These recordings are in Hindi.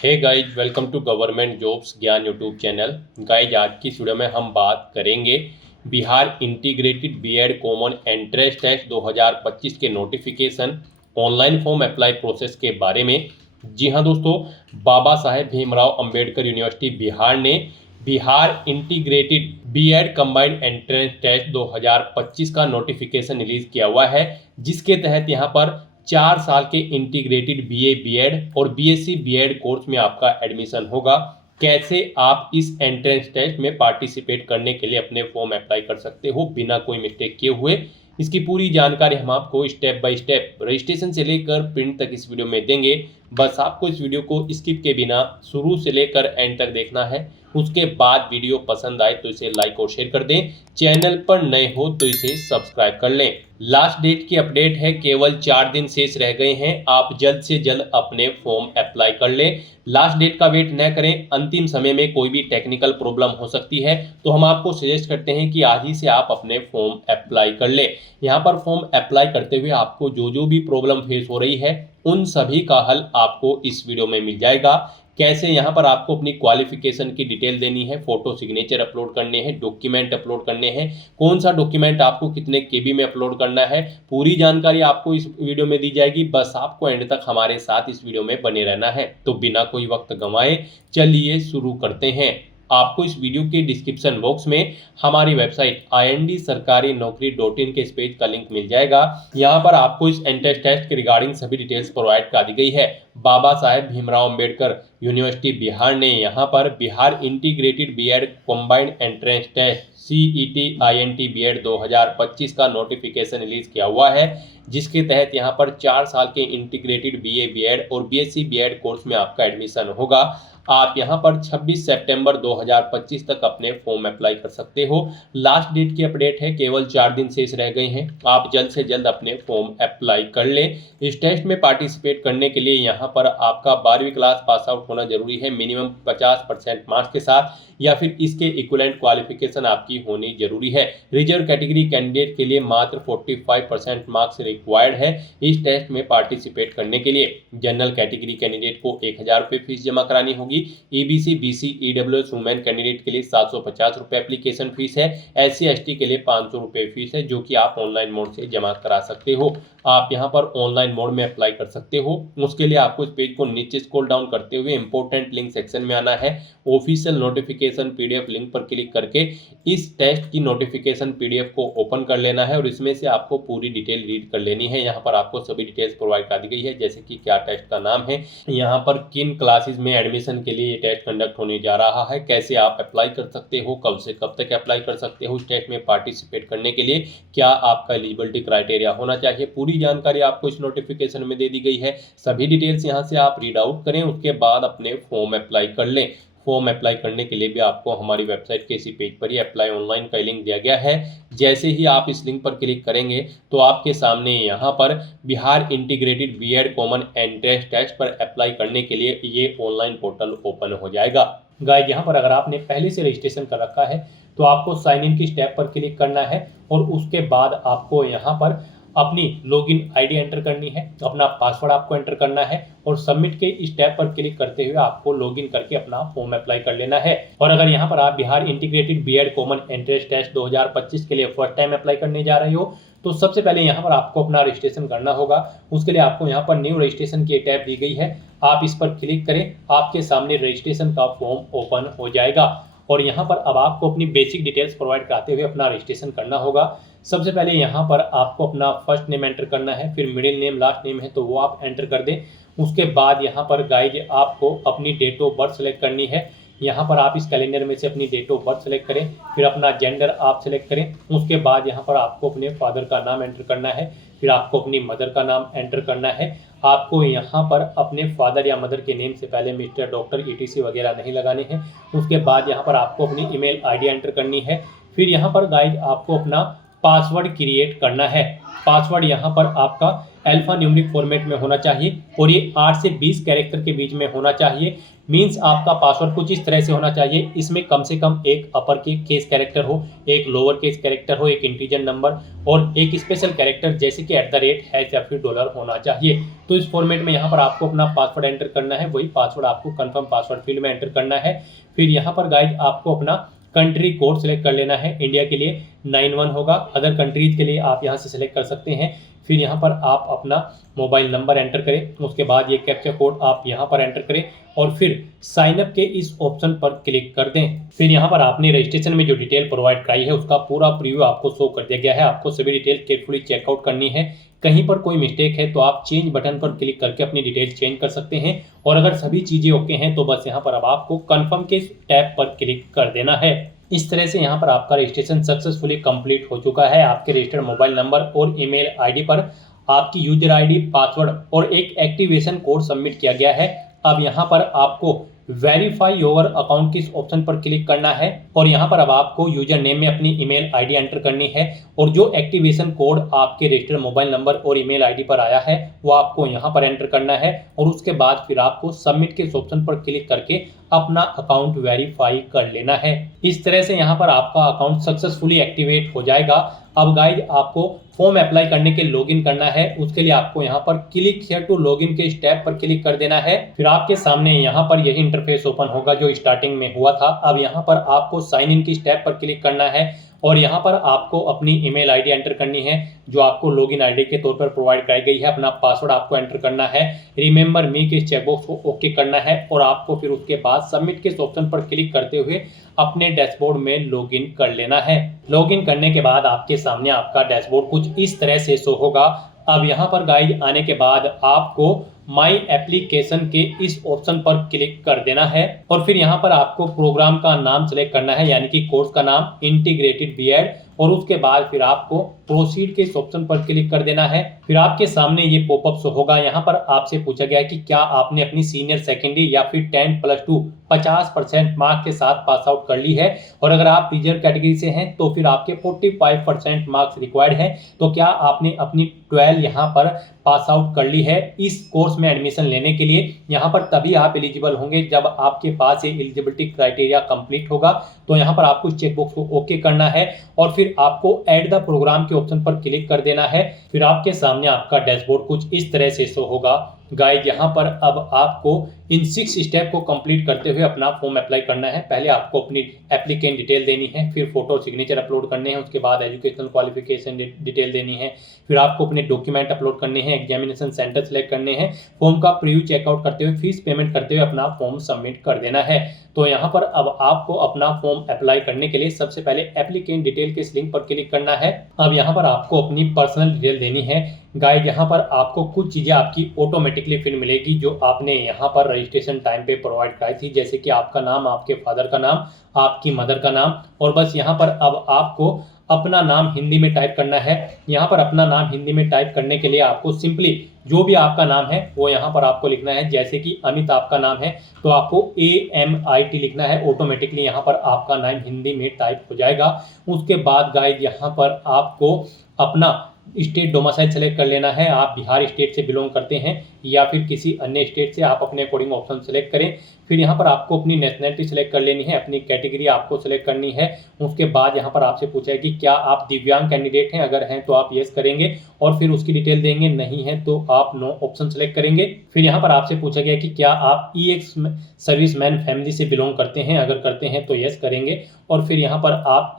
Hey guys, welcome to government jobs Gyan YouTube channel. Guys, आज की वीडियो में हम बात करेंगे Bihar integrated BEd common entrance test 2025 के notification online form apply process के बारे में। जी हाँ दोस्तों, बाबा साहेब भीमराव अंबेडकर यूनिवर्सिटी बिहार ने Bihar integrated BEd combined entrance test 2025 का नोटिफिकेशन रिलीज किया हुआ है, जिसके तहत यहाँ पर 4 साल के इंटीग्रेटेड बीए बीएड और बीएससी बीएड कोर्स में आपका एडमिशन होगा। कैसे आप इस एंट्रेंस टेस्ट में पार्टिसिपेट करने के लिए अपने फॉर्म अप्लाई कर सकते हो बिना कोई मिस्टेक किए हुए, इसकी पूरी जानकारी हम आपको स्टेप बाय स्टेप रजिस्ट्रेशन से लेकर प्रिंट तक इस वीडियो में देंगे। बस आपको इस वीडियो को स्किप के बिना शुरू से लेकर एंड तक देखना है। उसके बाद वीडियो पसंद आए तो इसे लाइक और शेयर कर दें। चैनल पर नए हो तो इसे सब्सक्राइब कर लें। लास्ट डेट की अपडेट है, केवल 4 दिन शेष रह गए हैं। आप जल्द से जल्द अपने फॉर्म अप्लाई कर लें। लास्ट डेट का वेट न करें, अंतिम समय में कोई भी टेक्निकल प्रॉब्लम हो सकती है, तो हम आपको सजेस्ट करते हैं कि आज ही से आप अपने फॉर्म अप्लाई कर लें। यहाँ पर फॉर्म अप्लाई करते हुए आपको जो भी प्रॉब्लम फेस हो रही है उन सभी का हल आपको इस वीडियो में मिल जाएगा। कैसे यहाँ पर आपको अपनी क्वालिफिकेशन की डिटेल देनी है, फोटो सिग्नेचर अपलोड करने हैं, डॉक्यूमेंट अपलोड करने हैं, कौन सा डॉक्यूमेंट आपको कितने केबी में अपलोड करना है, पूरी जानकारी आपको इस वीडियो में दी जाएगी। बस आपको एंड तक हमारे साथ इस वीडियो में बने रहना है। तो बिना कोई वक्त गंवाए चलिए शुरू करते हैं। आपको इस वीडियो के डिस्क्रिप्शन बॉक्स में हमारी वेबसाइट IND-sarkarinokri.in के इस पेज का लिंक मिल जाएगा। यहाँ पर आपको इस एंट्रेंस टेस्ट के रिगार्डिंग सभी डिटेल्स प्रोवाइड कर दी गई है। बाबा साहेब भीमराव अंबेडकर यूनिवर्सिटी बिहार ने यहाँ पर Bihar integrated BEd combined entrance test CET-INT BEd 2025 का नोटिफिकेशन रिलीज किया हुआ है, जिसके तहत यहाँ पर 4 साल के इंटीग्रेटेड बीए बीएड और बीएससी बीएड कोर्स में आपका एडमिशन होगा। आप यहाँ पर 26 सितंबर 2025 तक अपने फॉर्म अप्लाई कर सकते हो। लास्ट डेट की अपडेट है, केवल 4 दिन शेष रह गए हैं। आप जल्द से जल्द अपने फॉर्म अप्लाई कर लें। इस टेस्ट में पार्टिसिपेट करने के लिए यहाँ पर आपका 12वीं क्लास पास आउट होना जरूरी है, मिनिमम 50% मार्क्स के साथ, या फिर इसके इक्विवेलेंट क्वालिफिकेशन आपकी होनी जरूरी है। रिजर्व कैटेगरी कैंडिडेट के लिए मात्र 45% मार्क्स रिक्वायर्ड है इस टेस्ट में पार्टिसिपेट करने के लिए। जनरल कैटेगरी कैंडिडेट को 1000 रुपये फीस जमा करानी होगी। EBC BC EWS women candidate के लिए 750 रुपये एप्लीकेशन फीस है। SC ST के लिए 500 रुपये फीस है, जो कि आप ऑनलाइन मोड से जमा करा सकते हो। आप यहाँ पर ऑनलाइन मोड में अप्लाई कर सकते हो। उसके लिए आपको इस पेज को नीचे स्क्रॉल डाउन करते हुए इंपॉर्टेंट लिंक सेक्शन में आना है। ऑफिशियल नोटिफिकेशन PDF लिंक पर क्लिक करके इस टेस्ट की नोटिफिकेशन PDF को ओपन कर लेना है और इसमें से आपको पूरी डिटेल रीड कर लेनी है। यहाँ पर आपको सभी डिटेल्स प्रोवाइड कर दी गई है, जैसे कि क्या टेस्ट का नाम है, यहाँ पर किन क्लासेस में एडमिशन के लिए ये टेस्ट कंडक्ट होने जा रहा है, कैसे आप अप्लाई कर सकते हो, कब से कब तक अप्लाई कर सकते हो, इस टेस्ट में पार्टिसिपेट करने के लिए क्या आपका एलिजिबिलिटी क्राइटेरिया होना चाहिए, पूरी जानकारी आपको इस नोटिफिकेशन में दे दी गई है। सभी डिटेल्स यहाँ से आप रीड आउट करें, उसके बाद अपने फॉर्म अप्लाई कर लें। फॉर्म अप्लाई करने के लिए भी आपको हमारी वेबसाइट के इसी पेज पर ही अप्लाई ऑनलाइन का लिंक दिया गया है। जैसे ही आप इस लिंक पर क्लिक करेंगे तो आपके सामने यहाँ पर Bihar integrated BEd common entrance test पर अप्लाई करने के लिए ये ऑनलाइन पोर्टल ओपन हो जाएगा। गाइस, यहाँ पर अगर आपने पहले से रजिस्ट्रेशन कर रखा है तो आपको साइन इन की स्टेप पर क्लिक करना है और उसके बाद आपको यहाँ पर अपनी लॉगिन आईडी एंटर करनी है, अपना पासवर्ड आपको एंटर करना है और सबमिट के स्टेप पर क्लिक करते हुए आपको लॉगिन करके अपना फॉर्म अप्लाई कर लेना है। और अगर यहाँ पर आप Bihar integrated BEd common entrance test 2025 के लिए फर्स्ट टाइम अप्लाई करने जा रहे हो तो सबसे पहले यहाँ पर आपको अपना रजिस्ट्रेशन करना होगा। उसके लिए आपको यहाँ पर न्यू रजिस्ट्रेशन की टैब दी गई है, आप इस पर क्लिक करें, आपके सामने रजिस्ट्रेशन का फॉर्म ओपन हो जाएगा। और यहाँ पर अब आपको अपनी बेसिक डिटेल्स प्रोवाइड कराते हुए अपना रजिस्ट्रेशन करना होगा। सबसे पहले यहाँ पर आपको अपना फर्स्ट नेम एंटर करना है, फिर मिडिल नेम, लास्ट नेम है तो वो आप एंटर कर दें। उसके बाद यहाँ पर गाइज आपको अपनी डेट ऑफ बर्थ सेलेक्ट करनी है। यहाँ पर आप इस कैलेंडर में से अपनी डेट ऑफ बर्थ सेलेक्ट करें, फिर अपना जेंडर आप सेलेक्ट करें। उसके बाद यहाँ पर आपको अपने फादर का नाम एंटर करना है, फिर आपको अपनी मदर का नाम एंटर करना है। आपको यहाँ पर अपने फादर या मदर के नेम से पहले मिस्टर, डॉक्टर, ETC वगैरह नहीं लगाने हैं। उसके बाद यहाँ पर आपको अपनी ईमेल आईडी एंटर करनी है। फिर यहाँ पर गाइज आपको अपना पासवर्ड क्रिएट करना है। पासवर्ड यहाँ पर आपका अल्फा न्यूमेरिक फॉर्मेट में होना चाहिए और ये 8 से 20 कैरेक्टर के बीच में होना चाहिए। मीन्स आपका पासवर्ड कुछ इस तरह से होना चाहिए, इसमें कम से कम एक अपर के केस कैरेक्टर हो, एक लोअर केस कैरेक्टर हो, एक इंटीजर नंबर और एक स्पेशल कैरेक्टर जैसे कि @ या फिर डॉलर होना चाहिए। तो इस फॉर्मेट में यहाँ पर आपको अपना पासवर्ड एंटर करना है, वही पासवर्ड आपको कंफर्म पासवर्ड फील्ड में एंटर करना है। फिर यहाँ पर गाइज आपको अपना कंट्री कोड सेलेक्ट कर लेना है। इंडिया के लिए 91 होगा, अदर कंट्रीज के लिए आप यहाँ से सेलेक्ट कर सकते हैं। फिर यहाँ पर आप अपना मोबाइल नंबर एंटर करें, उसके बाद ये कैप्चा कोड आप यहाँ पर एंटर करें और फिर साइन अप के इस ऑप्शन पर क्लिक कर दें। फिर यहाँ पर आपने रजिस्ट्रेशन में जो डिटेल प्रोवाइड कराई है उसका पूरा प्रीव्यू आपको शो कर दिया गया है। आपको सभी डिटेल केयरफुली चेकआउट करनी है। कहीं पर कोई मिस्टेक है तो आप चेंज बटन पर क्लिक करके अपनी डिटेल चेंज कर सकते हैं और अगर सभी चीज़ें ओके हैं तो बस यहाँ पर अब आपको कन्फर्म के टैब पर क्लिक कर देना है। इस तरह से यहाँ पर आपका रजिस्ट्रेशन सक्सेसफुली कंप्लीट हो चुका है। आपके रजिस्टर्ड मोबाइल नंबर और ईमेल आईडी पर आपकी यूजर आईडी, पासवर्ड और एक एक्टिवेशन कोड सबमिट किया गया है। अब यहाँ पर आपको वेरीफाई योर अकाउंट किस ऑप्शन पर क्लिक करना है और यहाँ पर अब आपको यूजर नेम में अपनी ईमेल आईडी एंटर करनी है और जो एक्टिवेशन कोड आपके रजिस्टर्ड मोबाइल नंबर और ईमेल आईडी पर आया है वो आपको यहाँ पर एंटर करना है और उसके बाद फिर आपको सबमिट के ऑप्शन पर क्लिक करके अपना अकाउंट वेरीफाई कर लेना है। इस तरह से यहाँ पर आपका अकाउंट सक्सेसफुली एक्टिवेट हो जाएगा। अब गाइज आपको फॉर्म अप्लाई करने के लॉगिन करना है, उसके लिए आपको यहाँ पर क्लिक हियर टू लॉगिन के स्टेप पर क्लिक कर देना है। फिर आपके सामने यहाँ पर यही इंटरफेस ओपन होगा जो स्टार्टिंग में हुआ था। अब यहाँ पर आपको साइन इन की स्टेप पर क्लिक करना है और यहाँ पर आपको अपनी ईमेल आईडी एंटर करनी है जो आपको लॉगिन आईडी के तौर पर प्रोवाइड कराई गई है। अपना पासवर्ड आपको एंटर करना है, रिमेंबर मी के चेकबॉक्स को ओके करना है और आपको फिर उसके बाद सबमिट के ऑप्शन पर क्लिक करते हुए अपने डैशबोर्ड में लॉगिन कर लेना है। लॉगिन करने के बाद आपके सामने आपका डैशबोर्ड कुछ इस तरह से शो होगा। अब यहाँ पर गाइड आने के बाद आपको माई एप्लीकेशन के इस ऑप्शन पर क्लिक कर देना है और फिर यहाँ पर आपको प्रोग्राम का नाम सेलेक्ट करना है, यानी कि कोर्स का नाम इंटीग्रेटेड बीएड और उसके बाद फिर आपको प्रोसीड के इस ऑप्शन पर क्लिक कर देना है। फिर आपके सामने ये पॉपअप शो होगा। यहाँ पर आपसे पूछा गया है कि क्या आपने अपनी सीनियर सेकेंडरी या फिर 10+2 50% मार्क्स के साथ पास आउट कर ली है और अगर आप रिजर्व कैटेगरी से हैं तो फिर आपके 45% मार्क्स रिक्वायर्ड है। तो क्या आपने अपनी 12 यहाँ पर पास आउट कर ली है। इस कोर्स में एडमिशन लेने के लिए यहाँ पर तभी आप एलिजिबल होंगे जब आपके पास ये एलिजिबिलिटी क्राइटेरिया कंप्लीट होगा। तो यहाँ पर आपको चेकबॉक्स को ओके करना है और फिर आपको ऐड द प्रोग्राम के ऑप्शन पर क्लिक कर देना है। फिर आपके सामने आपका डैशबोर्ड कुछ इस तरह से शो होगा। गाइड यहाँ पर अब आपको इन 6 स्टेप को कंप्लीट करते हुए अपना फॉर्म अप्लाई करना है। पहले आपको अपनी एप्लीकेंट डिटेल देनी है, फिर फोटो सिग्नेचर अपलोड करने हैं, उसके बाद एजुकेशनल क्वालिफिकेशन डिटेल देनी है, फिर आपको अपने डॉक्यूमेंट अपलोड करने हैं, एग्जामिनेशन सेंटर सेलेक्ट करने हैं, फॉर्म का प्रीव्यू चेकआउट करते हुए फीस पेमेंट करते हुए अपना फॉर्म सबमिट कर देना है। तो यहाँ पर अब आपको अपना फॉर्म अप्लाई करने के लिए सबसे पहले एप्लीकेंट डिटेल के इस लिंक पर क्लिक करना है। अब यहाँ पर आपको अपनी पर्सनल डिटेल देनी है। गाइड यहाँ पर आपको कुछ चीज़ें आपकी ऑटोमेटिकली फिर मिलेगी जो आपने यहाँ पर रजिस्ट्रेशन टाइम पे प्रोवाइड कराई थी, जैसे कि आपका नाम, आपके फादर का नाम, आपकी मदर का नाम और बस यहाँ पर अब आपको अपना नाम हिंदी में टाइप करना है। यहाँ पर अपना नाम हिंदी में टाइप करने के लिए आपको सिंपली जो भी आपका नाम है वो यहाँ पर आपको लिखना है। जैसे कि अमित आपका नाम है तो आपको AMIT लिखना है। ऑटोमेटिकली यहाँ पर आपका नाम हिंदी में टाइप हो जाएगा। उसके बाद गाइड यहाँ पर आपको अपना स्टेट डोमिसाइल सेलेक्ट कर लेना है। आप बिहार स्टेट से बिलोंग करते हैं या फिर किसी अन्य स्टेट से, आप अपने अकॉर्डिंग ऑप्शन सेलेक्ट करें। फिर यहाँ पर आपको अपनी नेशनलिटी सेलेक्ट कर लेनी है, अपनी कैटेगरी आपको सेलेक्ट करनी है। उसके बाद यहाँ पर आपसे पूछा है कि क्या आप दिव्यांग कैंडिडेट हैं, अगर हैं तो आप यस करेंगे और फिर उसकी डिटेल देंगे, नहीं है तो आप नो ऑप्शन सेलेक्ट करेंगे। फिर यहाँ पर आपसे पूछा गया कि क्या आप EX सर्विसमैन फैमिली से बिलोंग करते हैं, अगर करते हैं तो यस करेंगे और फिर यहाँ पर आप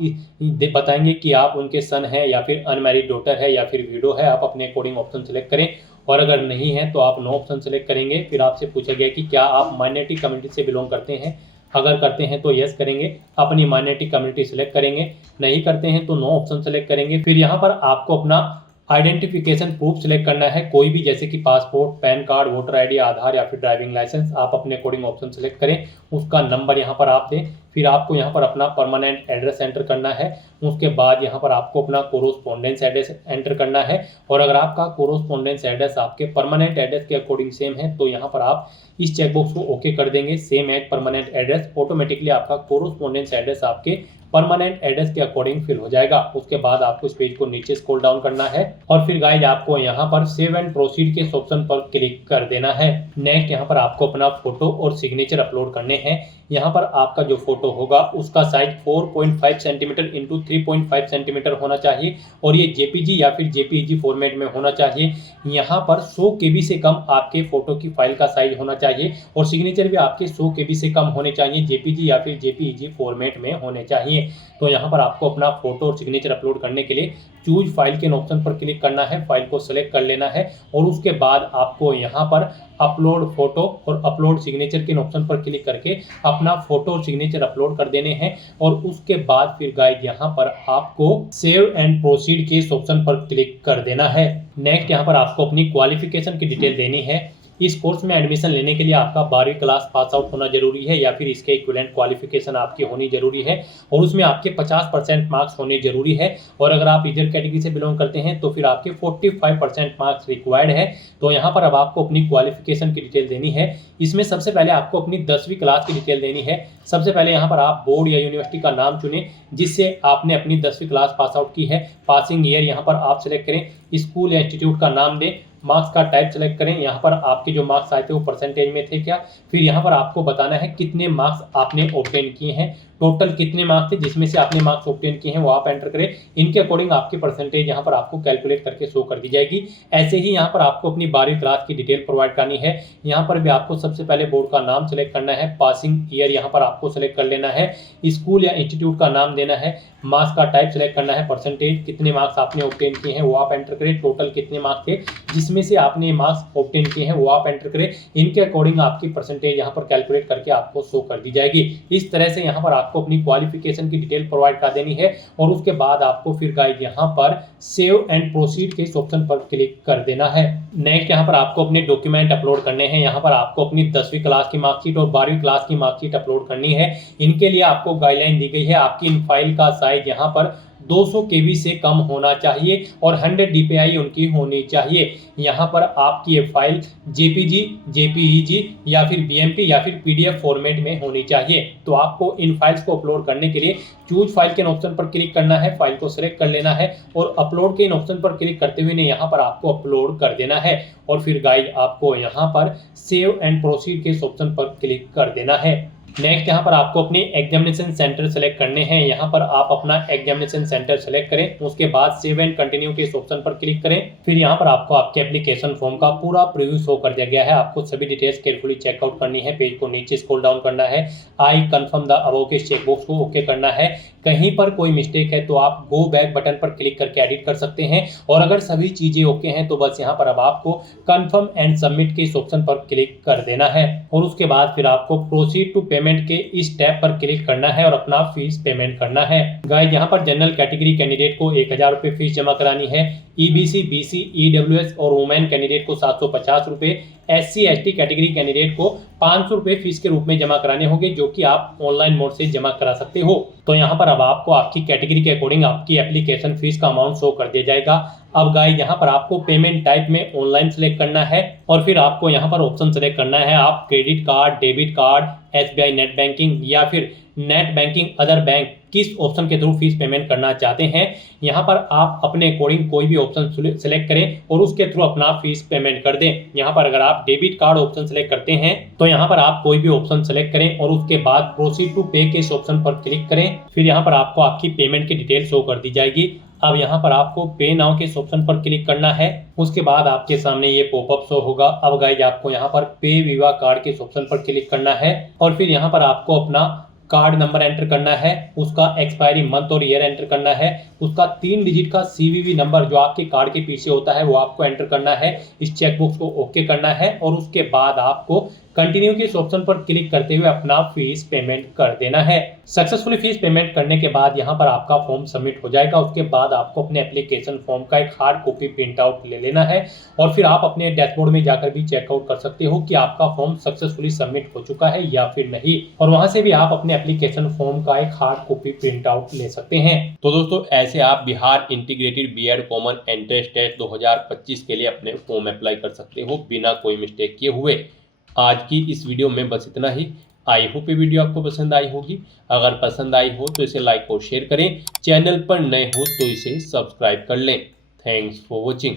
बताएंगे कि आप उनके सन हैं या फिर अनमैरिड डॉटर है या फिर विडो है, आप अपने अकॉर्डिंग ऑप्शन सेलेक्ट करें और अगर नहीं है तो आप नो ऑप्शन सेलेक्ट करेंगे। फिर आपसे पूछा गया कि क्या आप माइनॉरिटी कम्युनिटी से बिलोंग करते हैं, अगर करते हैं तो यस करेंगे, अपनी माइनॉरिटी कम्युनिटी सेलेक्ट करेंगे, नहीं करते हैं तो नो ऑप्शन सेलेक्ट करेंगे। फिर यहाँ पर आपको अपना आइडेंटिफिकेशन प्रूफ सेलेक्ट करना है, कोई भी, जैसे कि passport, pan card, voter ID, Aadhaar या फिर ड्राइविंग लाइसेंस, आप अपने अकॉर्डिंग ऑप्शन सेलेक्ट करें, उसका नंबर यहाँ पर आप दें। फिर आपको यहाँ पर अपना परमानेंट एड्रेस एंटर करना है। उसके बाद यहाँ पर आपको अपना कोरोस्पोंडेंस एड्रेस एंटर करना है और अगर आपका कोरोस्पोंडेंस एड्रेस आपके परमानेंट एड्रेस के अकॉर्डिंग सेम है तो यहाँ पर आप इस चेकबॉक्स को ओके कर देंगे, same as permanent address. Automatically आपका कोरोस्पोंडेंस एड्रेस आपके परमानेंट एड्रेस के अकॉर्डिंग फिल हो जाएगा। उसके बाद आपको इस पेज को नीचे स्क्रॉल डाउन करना है और फिर गाइज आपको यहाँ पर सेव एंड प्रोसीड के ऑप्शन पर क्लिक कर देना है। नेक्स्ट यहाँ पर आपको अपना फोटो और सिग्नेचर अपलोड करने हैं। यहाँ पर आपका जो फोटो होगा उसका साइज 4.5 सेंटीमीटर इंटू 3.5 सेंटीमीटर होना चाहिए और ये जेपीजी या फिर जेपीईजी फॉर्मेट में होना चाहिए। यहाँ पर 100 केबी से कम आपके फोटो की फाइल का साइज होना चाहिए और सिग्नेचर भी आपके 100 केबी से कम होने चाहिए, जेपीजी या फिर जेपीईजी फॉर्मेट में होने चाहिए। तो यहाँ पर आपको अपना फोटो और सिग्नेचर अपलोड करने के लिए चूज फाइल के ऑप्शन पर क्लिक करना है, फाइल को सेलेक्ट कर लेना है और उसके बाद आपको यहाँ पर अपलोड फोटो और अपलोड सिग्नेचर के ऑप्शन पर क्लिक करके अपना फोटो और सिग्नेचर अपलोड कर देने हैं और उसके बाद फिर गाइड यहाँ पर आपको सेव एंड प्रोसीड के ऑप्शन पर क्लिक कर देना है। नेक्स्ट यहाँ पर आपको अपनी क्वालिफिकेशन की डिटेल देनी है। इस कोर्स में एडमिशन लेने के लिए आपका 12वीं क्लास पास आउट होना जरूरी है या फिर इसके इक्विवेलेंट क्वालिफिकेशन आपकी होनी जरूरी है और उसमें आपके 50% मार्क्स होने जरूरी है और अगर आप इधर कैटेगरी से बिलोंग करते हैं तो फिर आपके 45% मार्क्स रिक्वायर्ड है। तो यहाँ पर अब आपको अपनी क्वालिफिकेशन की डिटेल देनी है। इसमें सबसे पहले आपको अपनी 10वीं क्लास की डिटेल देनी है। सबसे पहले यहाँ पर आप बोर्ड या यूनिवर्सिटी का नाम चुनें जिससे आपने अपनी 10वीं क्लास पास आउट की है। पासिंग ईयर यहाँ पर आप सिलेक्ट करें, स्कूल या इंस्टीट्यूट का नाम दें, मार्क्स का टाइप सेलेक्ट करें। यहाँ पर आपके जो मार्क्स आए थे वो परसेंटेज में थे क्या, फिर यहाँ पर आपको बताना है कितने मार्क्स आपने ऑब्टेन किए हैं, टोटल कितने मार्क्स थे जिसमें से आपने मार्क्स ऑब्टेन किए हैं वो आप एंटर करें। इनके अकॉर्डिंग आपकी परसेंटेज यहाँ पर आपको कैलकुलेट करके शो कर दी जाएगी। ऐसे ही यहाँ पर आपको अपनी 12वीं क्लास की डिटेल प्रोवाइड करनी है। यहाँ पर भी आपको सबसे पहले बोर्ड का नाम सेलेक्ट करना है, पासिंग ईयर यहाँ पर आपको सेलेक्ट कर लेना है, स्कूल या इंस्टीट्यूट का नाम देना है, मार्क्स का टाइप सेलेक्ट करना है, परसेंटेज कितने मार्क्स आपने ऑब्टेन किए हैं वो आप एंटर करें, टोटल कितने मार्क्स थे जिसमें से आपने मार्क्स ऑब्टेन किए हैं वो आप एंटर करें। इनके अकॉर्डिंग आपकी परसेंटेज यहाँ पर कैलकुलेट करके आपको शो कर दी जाएगी। इस तरह से यहाँ पर आपको अपनी क्वालिफिकेशन की डिटेल प्रोवाइड कर देनी है और उसके बाद आपको फिर गाइड यहाँ पर सेव एंड प्रोसीड के ऑप्शन पर क्लिक कर देना है। नेक्स्ट यहाँ पर आपको अपने डॉक्यूमेंट अपलोड करने हैं। यहाँ पर आपको अपनी 10वीं क्लास की मार्कशीट और 12वीं क्लास की मार्कशीट अपलोड करनी है। इनके लिए आपको गाइडलाइन दी गई है, आपकी इन फाइल का साइज यहाँ पर 200 केबी से कम होना चाहिए और 100 डीपीआई उनकी होनी चाहिए। यहाँ पर आपकी ये फाइल जेपीजी, जेपीईजी या फिर बीएमपी या फिर पीडीएफ फॉर्मेट में होनी चाहिए। तो आपको इन फाइल्स को अपलोड करने के लिए चूज फाइल के ऑप्शन पर क्लिक करना है, फाइल को सिलेक्ट कर लेना है और अपलोड के इन ऑप्शन पर क्लिक करते हुए यहाँ पर आपको अपलोड कर देना है और फिर गाइड आपको यहाँ पर सेव एंड प्रोसीड के ऑप्शन पर क्लिक कर देना है। नेक्स्ट यहाँ पर आपको अपने एग्जामिनेशन सेंटर सेलेक्ट करने हैं। यहाँ पर आप अपना एग्जामिनेशन सेंटर सेलेक्ट करें, उसके बाद सेव एंड कंटिन्यू के ऑप्शन पर क्लिक करें। फिर यहाँ पर आपको आपके एप्लीकेशन फॉर्म का पूरा प्रीव्यू शो कर दिया गया है। आपको सभी डिटेल्स केयरफुली चेकआउट करनी है, पेज को नीचे स्क्रॉल डाउन करना है, आई कंफर्म द अबव के चेकबॉक्स को ओके करना है। कहीं पर कोई मिस्टेक है तो आप गो बैक बटन पर क्लिक करके एडिट कर सकते हैं और अगर सभी चीजें ओके हैं तो बस यहाँ पर अब आपको कंफर्म एंड सबमिट के इस ऑप्शन पर क्लिक कर देना है और उसके बाद फिर आपको प्रोसीड टू पेमेंट के इस टैब पर क्लिक करना है और अपना फीस पेमेंट करना है। गाइस यहाँ पर जनरल कैटेगरी कैंडिडेट को 1000 रुपये फीस जमा करानी है, ईबीसी, बीसी, ईडब्ल्यूएस और वुमेन कैंडिडेट को 750 रुपये, एससी एसटी कैटेगरी कैंडिडेट को 500 रुपये फीस के रूप में जमा कराने होंगे जो कि आप ऑनलाइन मोड से जमा करा सकते हो। तो यहाँ पर अब आपको आपकी कैटेगरी के अकॉर्डिंग आपकी एप्लीकेशन फीस का अमाउंट शो कर दिया जाएगा। अब गाइस यहाँ पर आपको पेमेंट टाइप में ऑनलाइन सेलेक्ट करना है और फिर आपको यहाँ पर ऑप्शन सेलेक्ट करना है, आप credit card, debit card, SBI net banking या फिर नेट बैंकिंग अदर बैंक किस ऑप्शन के थ्रू फीस पेमेंट करना चाहते हैं। यहाँ पर आप अपने अकॉर्डिंग कोई भी ऑप्शन सेलेक्ट करें और उसके थ्रू अपना फीस पेमेंट कर दें। यहाँ पर अगर आप डेबिट कार्ड ऑप्शन सेलेक्ट करते हैं तो यहाँ पर आप कोई भी ऑप्शन सेलेक्ट करें और उसके बाद प्रोसीड टू पे के इस ऑप्शन पर क्लिक करें। फिर यहाँ पर आपको आपकी पेमेंट की डिटेल शो कर दी जाएगी। अब यहाँ पर आपको पे नाउ के ऑप्शन पर क्लिक करना है, उसके बाद आपके सामने ये पॉपअप शो होगा। अब गाइस आपको यहाँ पर पे विवा कार्ड के ऑप्शन पर क्लिक करना है और फिर यहाँ पर आपको अपना कार्ड नंबर एंटर करना है, उसका एक्सपायरी मंथ और ईयर एंटर करना है, उसका 3 डिजिट का सीवीवी नंबर जो आपके कार्ड के पीछे होता है वो आपको एंटर करना है, इस चेकबॉक्स को ओके करना है और उसके बाद आपको कंटिन्यू के इस ऑप्शन पर क्लिक करते हुए अपना फीस पेमेंट कर देना है। सक्सेसफुली फीस पेमेंट करने के बाद यहाँ पर आपका फॉर्म सबमिट हो जाएगा। उसके बाद आपको अपने एप्लीकेशन फॉर्म का एक हार्ड कॉपी प्रिंट आउट ले लेना है और फिर आप अपने डैशबोर्ड में जाकर भी चेकआउट कर सकते हो कि आपका फॉर्म सक्सेसफुली सबमिट हो चुका है या फिर नहीं, और वहां से भी आप अपने एप्लीकेशन फॉर्म का एक हार्ड कॉपी प्रिंट आउट ले सकते हैं। तो दोस्तों ऐसे आप Bihar integrated BEd common entrance test 2025 के लिए अपने फॉर्म अप्लाई कर सकते हो बिना कोई मिस्टेक किए हुए। आज की इस वीडियो में बस इतना ही। आई होप ये वीडियो आपको पसंद आई होगी। अगर पसंद आई हो तो इसे लाइक और शेयर करें। चैनल पर नए हो तो इसे सब्सक्राइब कर लें। Thanks for watching.